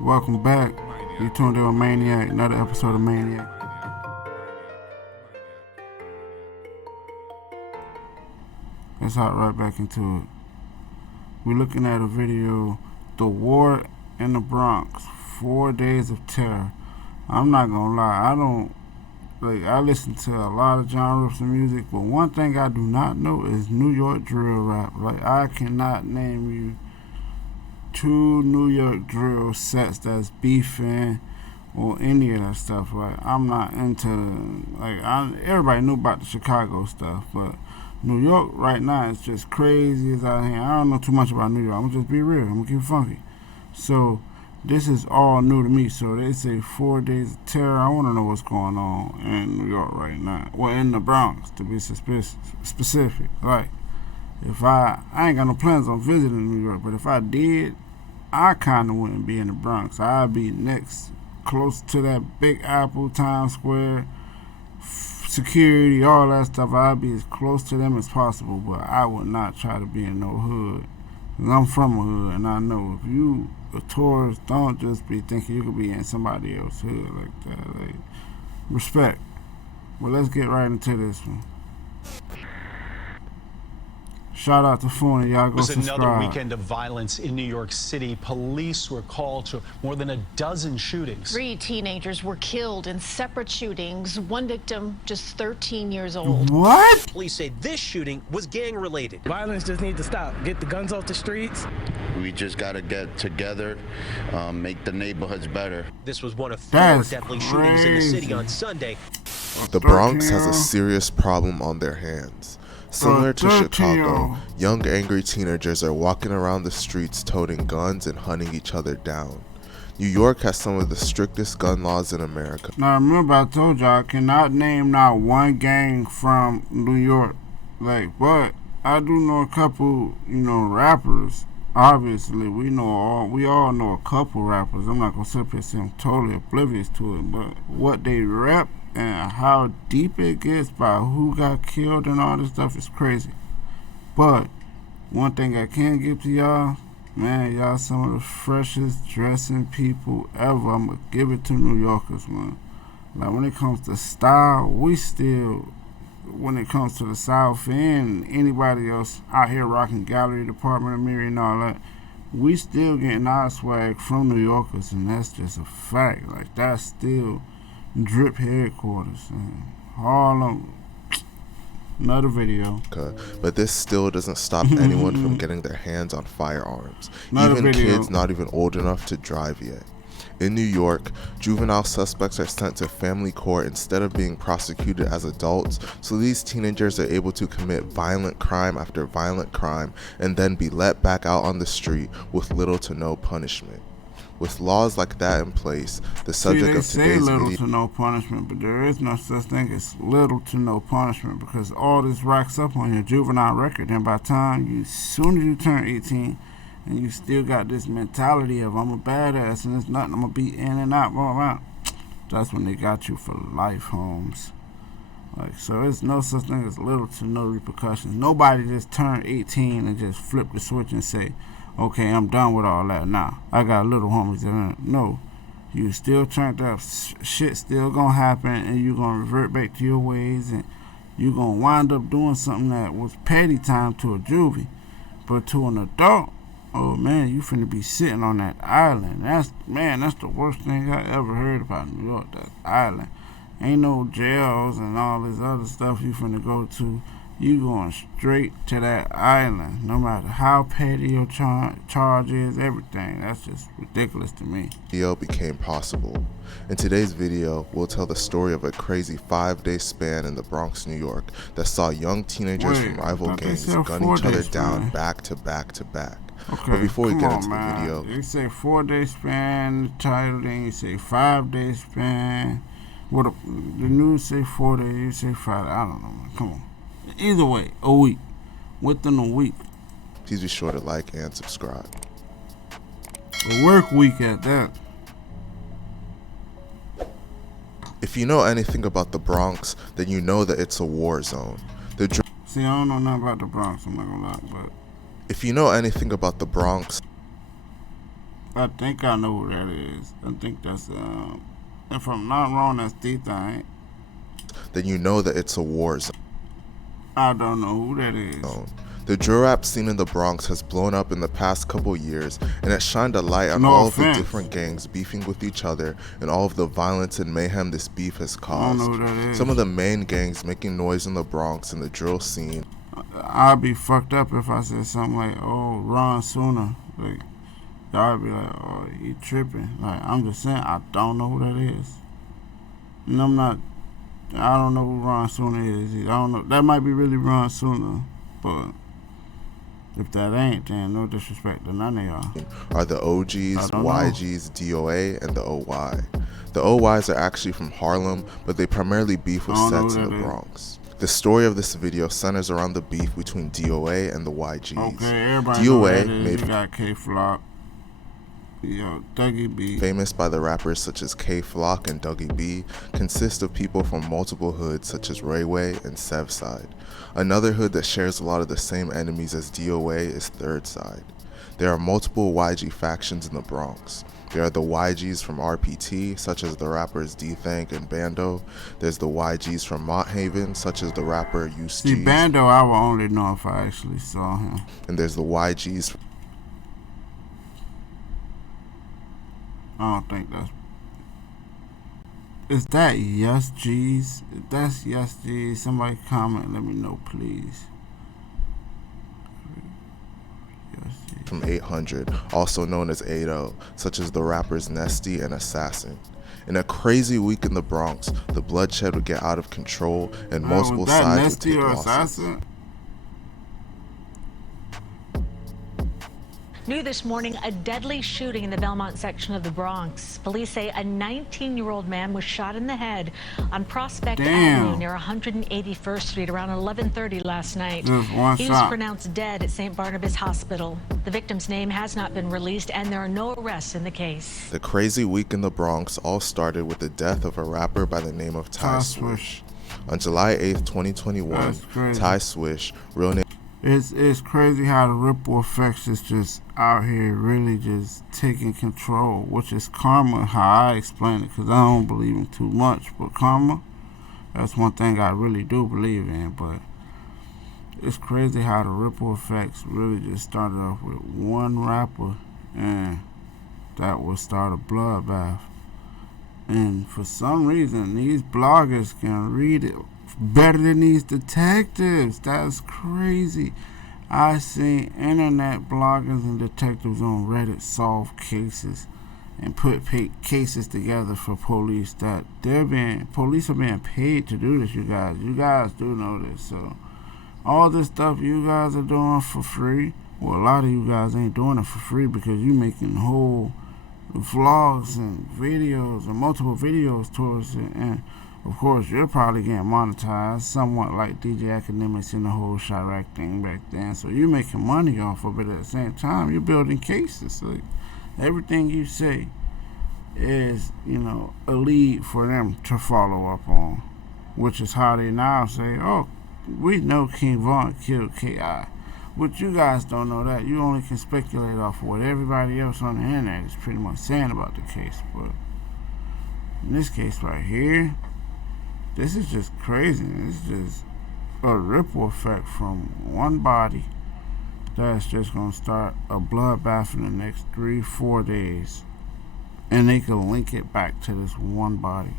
Welcome back. You tuned in with MaynEAck, another episode of MaynEAck. Let's hop right back into it. We're looking at a video, The War in the Bronx, 4 Days of Terror. I'm not gonna lie, I listen to a lot of genres of music, but one thing I do not know is New York drill rap. I cannot name you two New York drill sets that's beefing or any of that stuff. I'm not into everybody knew about the Chicago stuff, but New York right now is just crazy as out here. I don't know too much about New York. I'm gonna just be real. I'm gonna keep it funky. So this is all new to me. So they say 4 Days of Terror. I want to know what's going on in New York right now. Well, in the Bronx to be specific. If I ain't got no plans on visiting New York, but if I did, I kind of wouldn't be in the Bronx. I'd be next, close to that Big Apple, Times Square, security, all that stuff. I'd be as close to them as possible, but I would not try to be in no hood. 'Cause I'm from a hood, and I know if you a tourist, don't just be thinking you could be in somebody else's hood like that. Respect. Well, let's get right into this one. Shout out to Funa, y'all go subscribe. It was another weekend of violence in New York City. Police were called to more than a dozen shootings. 3 teenagers were killed in separate shootings. One victim just 13 years old. What? Police say this shooting was gang-related. Violence just needs to stop. Get the guns off the streets. We just got to get together, make the neighborhoods better. This was one of 4 deadly shootings in the city on Sunday. The Bronx has a serious problem on their hands. Similar to Chicago, young angry teenagers are walking around the streets toting guns and hunting each other down. New York has some of the strictest gun laws in America. Now remember I told y'all I cannot name not one gang from New York. But I do know a couple, rappers. Obviously, we all know a couple rappers. I'm not gonna sit up here and say I'm totally oblivious to it, but what they rap and how deep it gets by who got killed and all this stuff is crazy. But one thing I can give to y'all, man, y'all some of the freshest dressing people ever. I'm gonna give it to New Yorkers, man. When it comes to style, when it comes to the South and anybody else out here rocking Gallery, Department of Mirror and all that, we still getting our swag from New Yorkers, and that's just a fact. That's still drip headquarters. Harlem. Another video. But this still doesn't stop anyone from getting their hands on firearms. Another even kids not even old enough to drive yet. In New York, juvenile suspects are sent to family court instead of being prosecuted as adults, so these teenagers are able to commit violent crime after violent crime and then be let back out on the street with little to no punishment. With laws like that in place, the subject of today's video... They say little to no punishment, but there is no such thing as little to no punishment because all this racks up on your juvenile record, and by the time as soon as you turn 18, and you still got this mentality of I'm a badass and there's nothing, I'm gonna be in and out, blah, blah, blah. That's when they got you for life, Holmes. So there's no such thing as little to no repercussions. Nobody just turned 18 and just flip the switch and say, okay, I'm done with all that now. I got little homies that no. You still turned up, shit still gonna happen, and you gonna revert back to your ways, and you gonna wind up doing something that was petty time to a juvie. But to an adult, oh man, you finna be sitting on that island. That's the worst thing I ever heard about New York, that island. Ain't no jails and all this other stuff you finna go to. You going straight to that island, no matter how petty your charge is, everything. That's just ridiculous to me. Video became possible. In today's video, we'll tell the story of a crazy 5-day span in the Bronx, New York that saw young teenagers from rival gangs gun each other down back to back to back. Okay, but before we get into the video, you say 4-day span, the title, then you say 5-day span. The news say 4 days, you say 5. I don't know, man. Come on. Either way, a week. Within a week. Please be sure to like and subscribe. A work week at that. If you know anything about the Bronx, then you know that it's a war zone. See, I don't know nothing about the Bronx, I'm not gonna lie, but... If you know anything about the Bronx... I think I know who that is. I think that's if I'm not wrong, that's D-Thing. then you know that it's a war zone. I don't know who that is. The drill rap scene in the Bronx has blown up in the past couple years, and it shined a light on all of the different gangs beefing with each other and all of the violence and mayhem this beef has caused. I don't know who that is. Some of the main gangs making noise in the Bronx and the drill scene. I'd be fucked up if I said something like, "Oh, Ron Funa." Like, y'all be like, "Oh, he tripping." Like, I'm just saying, I don't know who that is. And I don't know who Ron Funa is. I don't know. That might be really Ron Funa, but if that ain't, then no disrespect to none of y'all. Are the OGs, YGs, DOA, and the OY. The OYs are actually from Harlem, but they primarily beef with sets in the Bronx. The story of this video centers around the beef between DOA and the YGs. Okay, everybody DOA know you got K-Flock. Yo, Dougie B. Famous by the rappers such as K-Flock and Dougie B, consist of people from multiple hoods such as Rayway and Sevside. Another hood that shares a lot of the same enemies as DOA is Third Side. There are multiple YG factions in the Bronx. There are the YGs from RPT, such as the rappers D-Thank and Bando. There's the YGs from Mott Haven, such as the rapper Use G's. See, Bando, I will only know if I actually saw him. And there's the YGs. I don't think that's... Is that Yes G's? If that's Yes G's, somebody comment, let me know, please. From 800, also known as 80, such as the rappers Nesty and Assassin. In a crazy week in the Bronx, the bloodshed would get out of control and multiple sides would take losses. Assassin? New this morning, a deadly shooting in the Belmont section of the Bronx. Police say a 19-year-old man was shot in the head on Prospect Avenue near 181st Street around 11:30 last night. He was pronounced dead at St. Barnabas Hospital. The victim's name has not been released, and there are no arrests in the case. The crazy week in the Bronx all started with the death of a rapper by the name of Ty Swish. On July 8th, 2021, Ty Swish, real name... It's crazy how the ripple effects is just out here really just taking control, which is karma, how I explain it, because I don't believe in too much, but karma, that's one thing I really do believe in. But it's crazy how the ripple effects really just started off with one rapper, and that would start a bloodbath. And for some reason, these bloggers can read it better than these detectives. That's crazy. I seen internet bloggers and detectives on Reddit solve cases and put cases together for police that police are being paid to do this. You guys do know this. So all this stuff you guys are doing for free, well, a lot of you guys ain't doing it for free because you making whole vlogs and videos and multiple videos towards it, and of course you're probably getting monetized somewhat like DJ Academics and the whole Chirac thing back then, so you're making money off of it. At the same time, you're building cases. Like, everything you say is, a lead for them to follow up on, which is how they now say, oh, we know King Von killed K.I. But you guys don't know that. You only can speculate off of what everybody else on the internet is pretty much saying about the case. But in this case right here, this is just crazy. It's just a ripple effect from one body that's just going to start a bloodbath in the next 3-4 days. And they can link it back to this one body.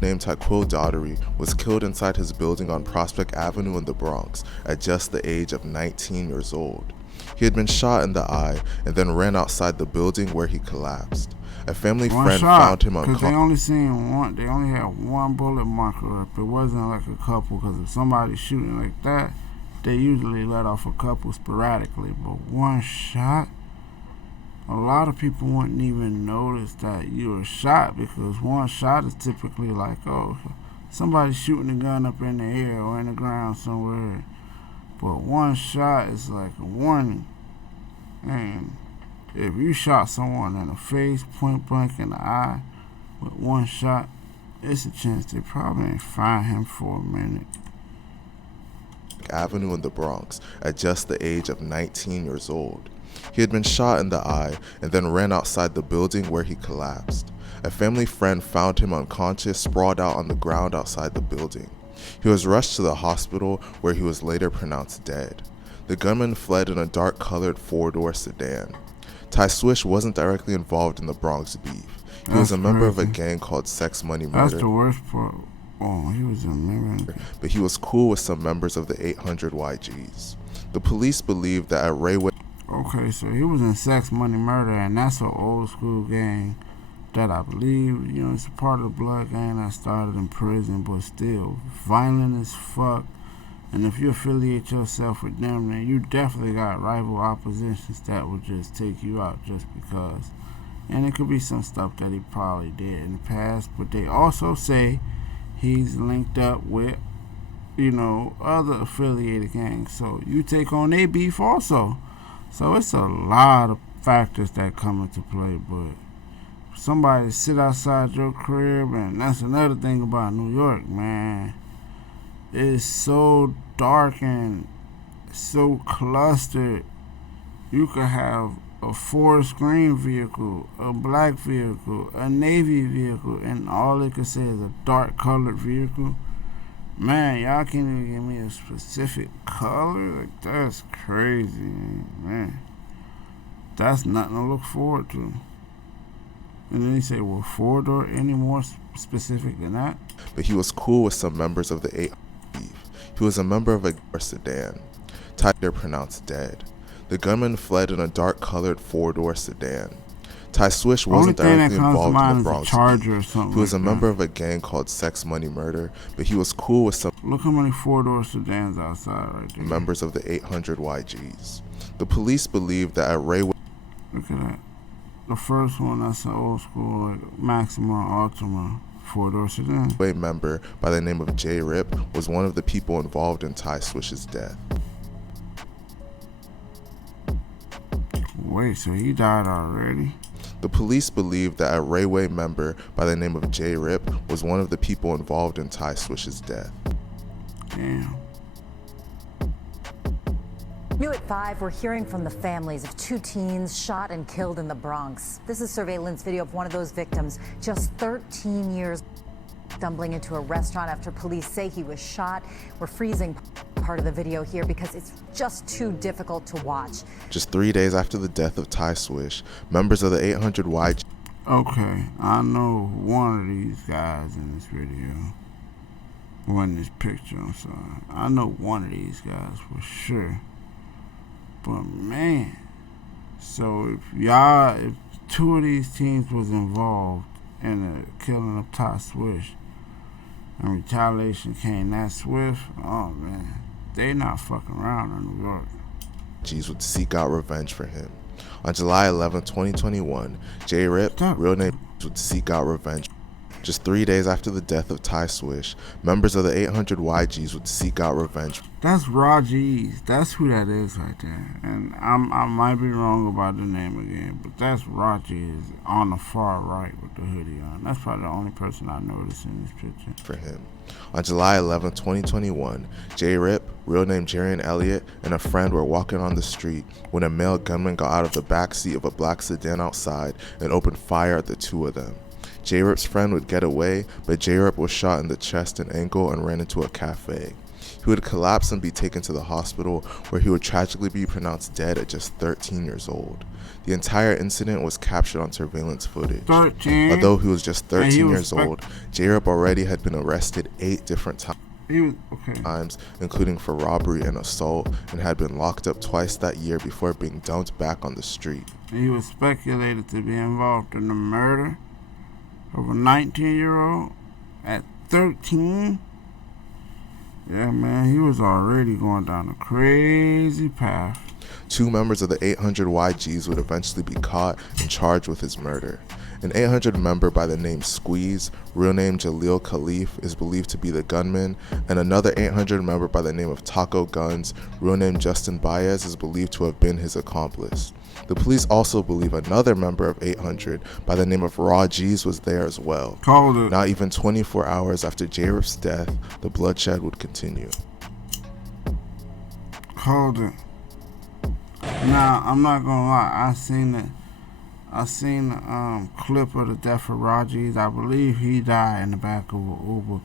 Named Taquil Daughtery was killed inside his building on Prospect Avenue in the Bronx at just the age of 19 years old. He had been shot in the eye and then ran outside the building where he collapsed. A family friend found him unconscious. They only had one bullet marker up. It wasn't like a couple, because if somebody's shooting like that, they usually let off a couple sporadically. But one shot, a lot of people wouldn't even notice that you were shot, because one shot is typically like, oh, somebody's shooting a gun up in the air or in the ground somewhere. But one shot is like a warning. And if you shot someone in the face, point blank in the eye, with one shot, it's a chance they probably ain't find him for a minute. Avenue in the Bronx at just the age of 19 years old. He had been shot in the eye and then ran outside the building where he collapsed. A family friend found him unconscious, sprawled out on the ground outside the building. He was rushed to the hospital where he was later pronounced dead. The gunman fled in a dark-colored four-door sedan. Ty Swish wasn't directly involved in the Bronx beef. He was a member of a gang called Sex Money Murder. That's the worst part. Oh, he was a member. But he was cool with some members of the 800 YGs. The police believed that at Rayway... Okay, so he was in Sex Money Murder, and that's an old school gang that I believe, you know, it's a part of the blood gang that started in prison, but still violent as fuck. And if you affiliate yourself with them, then you definitely got rival oppositions that would just take you out just because. And it could be some stuff that he probably did in the past, but they also say he's linked up with, you know, other affiliated gangs. So you take on their beef also. So it's a lot of factors that come into play, but somebody sit outside your crib, and that's another thing about New York, man. It's so dark and so clustered. You could have a forest green vehicle, a black vehicle, a navy vehicle, and all it could say is a dark colored vehicle. Man, y'all can't even give me a specific color? Like, that's crazy, man. That's nothing to look forward to. And then he said, well, four-door, any more specific than that? But he was cool with some members of the 800 beef. He was a member of a sedan. Ty pronounced dead. The gunman fled in a dark-colored four-door sedan. Ty Swish wasn't directly involved in the Bronx beef. He was a member of a gang called Sex Money Murder, but he was cool with some... Look how many four-door sedans outside right there. ...members of the 800 YGs. The police believed that at Rayway... Look at that. The first one, that's an old school, like Maxima, Ultima, four-door sedan. A member by the name of J Rip was one of the people involved in Ty Swish's death. Wait, so he died already? The police believed that a Rayway member by the name of J Rip was one of the people involved in Ty Swish's death. Damn. New at 5, we're hearing from the families of two teens shot and killed in the Bronx. This is surveillance video of one of those victims, just 13 years, stumbling into a restaurant after police say he was shot. We're freezing part of the video here because it's just too difficult to watch. Just 3 days after the death of Ty Swish, members of the 800 YG... Okay, I know one of these guys in this video. Or in this picture, I'm sorry. I know one of these guys for sure. But man, so if two of these teams was involved in the killing of Ty Swish and retaliation came that swift, oh man, they not fucking around in New York. G's would seek out revenge for him. On July 11, 2021, J Rip, real name, would seek out revenge. Just 3 days after the death of Ty Swish, members of the 800 YGs would seek out revenge. That's Raji's. That's who that is right there. And I might be wrong about the name again, but that's Raji's on the far right with the hoodie on. That's probably the only person I noticed in this picture. For him. On July 11, 2021, J Rip, real name Jarian Elliott, and a friend were walking on the street when a male gunman got out of the back seat of a black sedan outside and opened fire at the two of them. J Rip's friend would get away, but J Rip was shot in the chest and ankle and ran into a cafe. He would collapse and be taken to the hospital, where he would tragically be pronounced dead at just 13 years old. The entire incident was captured on surveillance footage. 13? Although he was just 13 years old, J Rip already had been arrested 8 different times, including for robbery and assault, and had been locked up twice that year before being dumped back on the street. He was speculated to be involved in the murder of a 19-year-old at 13. Yeah, man, he was already going down a crazy path. 2 members of the 800 YGs would eventually be caught and charged with his murder. An 800 member by the name Squeeze, real name Jaleel Khalif, is believed to be the gunman, and another 800 member by the name of Taco Guns, real name Justin Baez, is believed to have been his accomplice. The police also believe another member of 800 by the name of Raw G's was there as well. Not even 24 hours after J Rip's death, the bloodshed would continue. Hold it. Now, I'm not gonna lie, I seen the clip of the death of Raji's. I believe he died in the back of an Uber.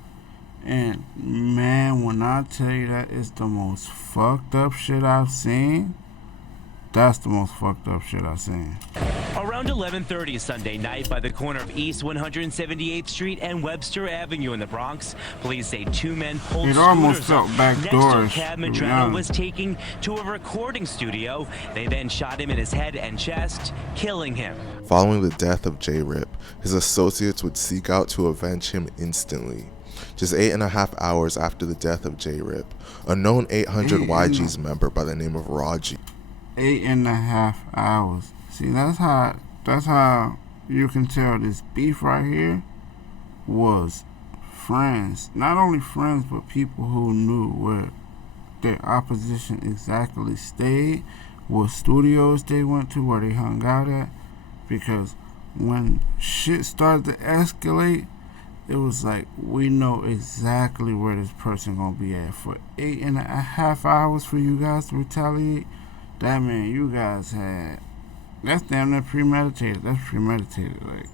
And man, when I tell you that is the most fucked up shit I've seen, that's the most fucked up shit I've seen. Around 11:30 Sunday night by the corner of East 178th Street and Webster Avenue in the Bronx, police say two men pulled scooters up next to a cab Medrano was taking to a recording studio. They then shot him in his head and chest, killing him. Following the death of J-Rip, his associates would seek out to avenge him instantly. Just 8.5 hours after the death of J-Rip, a known 800 YG's member by the name of Raji. 8.5 hours. See, that's how you can tell this beef right here was friends. Not only friends, but people who knew where their opposition exactly stayed, what studios they went to, where they hung out at. Because when shit started to escalate, it was like, we know exactly where this person gonna be at. For 8.5 hours for you guys to retaliate, that mean you guys had, that's damn near premeditated. That's premeditated. Like,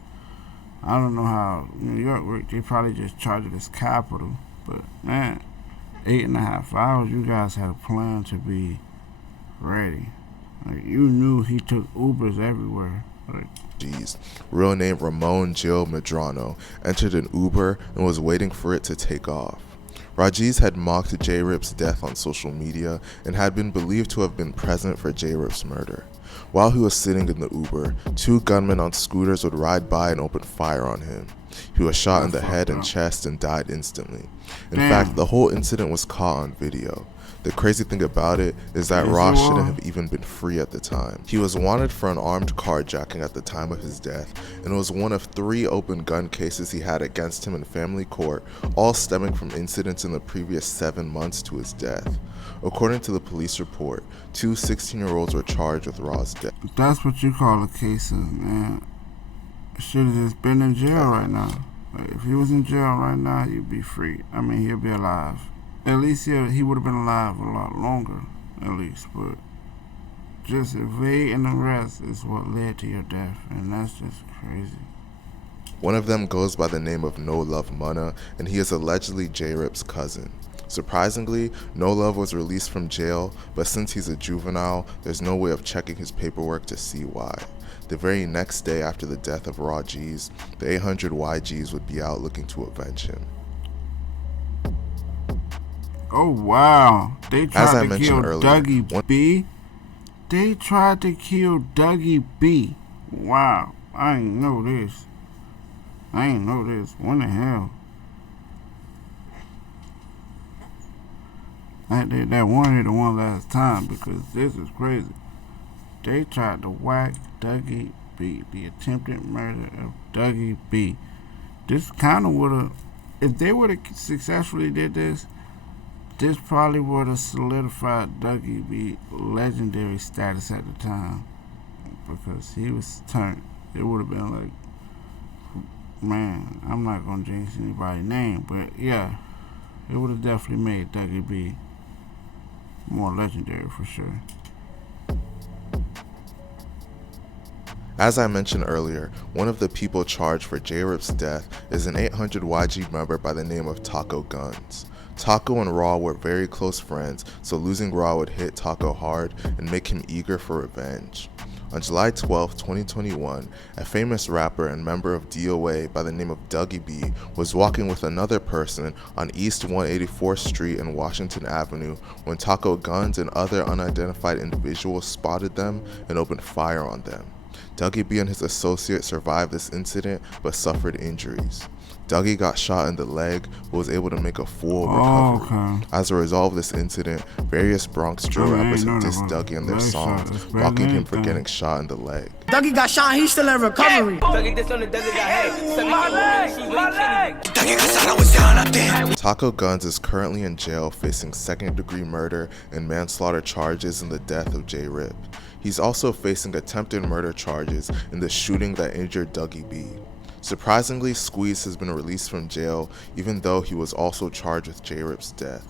I don't know how New York worked. They probably just charged it as capital. But man, 8.5 hours, you guys had a plan to be ready. Like, you knew he took Ubers everywhere. Like, real name Ramon Gil Medrano, entered an Uber and was waiting for it to take off. Rajiz had mocked J-Rip's death on social media and had been believed to have been present for J-Rip's murder. While he was sitting in the Uber, two gunmen on scooters would ride by and open fire on him. He was shot in the head and chest and died instantly. In fact, the whole incident was caught on video. The crazy thing about it is that Ross shouldn't have even been free at the time. He was wanted for an armed carjacking at the time of his death, and it was one of 3 open gun cases he had against him in family court, all stemming from incidents in the previous 7 months to his death. According to the police report, 2 16-year-olds were charged with Ross' death. That's what you call a case of, man. Should have just been in jail right now. Like, if he was in jail right now, he'd be free. I mean, he'd be alive. At least he would have been alive a lot longer, at least. But just evading arrest is what led to your death, and that's just crazy. One of them goes by the name of No Love Munna, and he is allegedly J-Rip's cousin. Surprisingly, No Love was released from jail, but since he's a juvenile, there's no way of checking his paperwork to see why. The very next day after the death of Rajiz, the 800 YGs would be out looking to avenge him. Oh wow, they tried to kill Dougie B. They tried to kill Dougie B. Wow, I ain't know this. When the hell? That wanted the one last time, because this is crazy. They tried to whack Dougie B. The attempted murder of Dougie B. This kind of would have, if they would have successfully did this, this probably would have solidified Dougie B. legendary status at the time, because he was turned. It would have been like, man, I'm not gonna jinx anybody's name, but yeah, it would have definitely made Dougie B. more legendary for sure. As I mentioned earlier, one of the people charged for J-Rip's death is an 800 YG member by the name of Taco Guns. Taco and Raw were very close friends, so losing Raw would hit Taco hard and make him eager for revenge. On July 12, 2021, a famous rapper and member of DOA by the name of Dougie B was walking with another person on East 184th Street and Washington Avenue when Taco Guns and other unidentified individuals spotted them and opened fire on them. Dougie B and his associate survived this incident but suffered injuries. Dougie got shot in the leg but was able to make a full recovery. As a result of this incident, various Bronx drill rappers have dissed Dougie in their songs, mocking him for getting shot in the leg. Dougie got shot, he's still in recovery. Taco Guns is currently in jail facing second-degree murder and manslaughter charges in the death of J-Rip. He's also facing attempted murder charges in the shooting that injured Dougie B. Surprisingly, Squeeze has been released from jail even though he was also charged with J-Rip's death.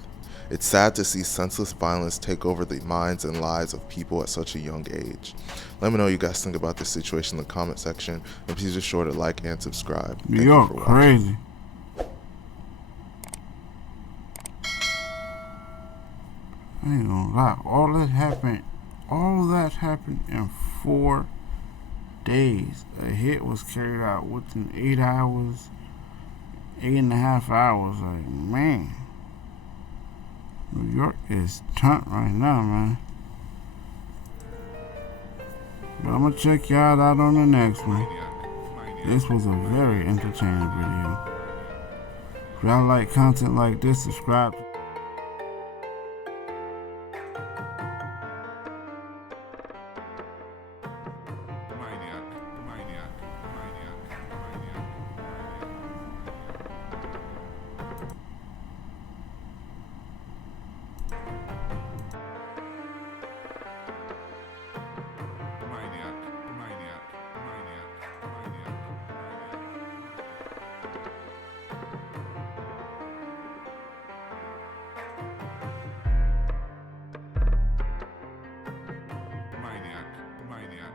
It's sad to see senseless violence take over the minds and lives of people at such a young age. Let me know what you guys think about this situation in the comment section, and please be sure to like and subscribe. You're crazy. I ain't gonna lie, all that happened in 4 days. A hit was carried out within 8 hours, 8.5 hours. Like, man, New York is turned right now, man. But I'm gonna check y'all out on the next one. This was a very entertaining video. If y'all like content like this, subscribe. MaynEAck.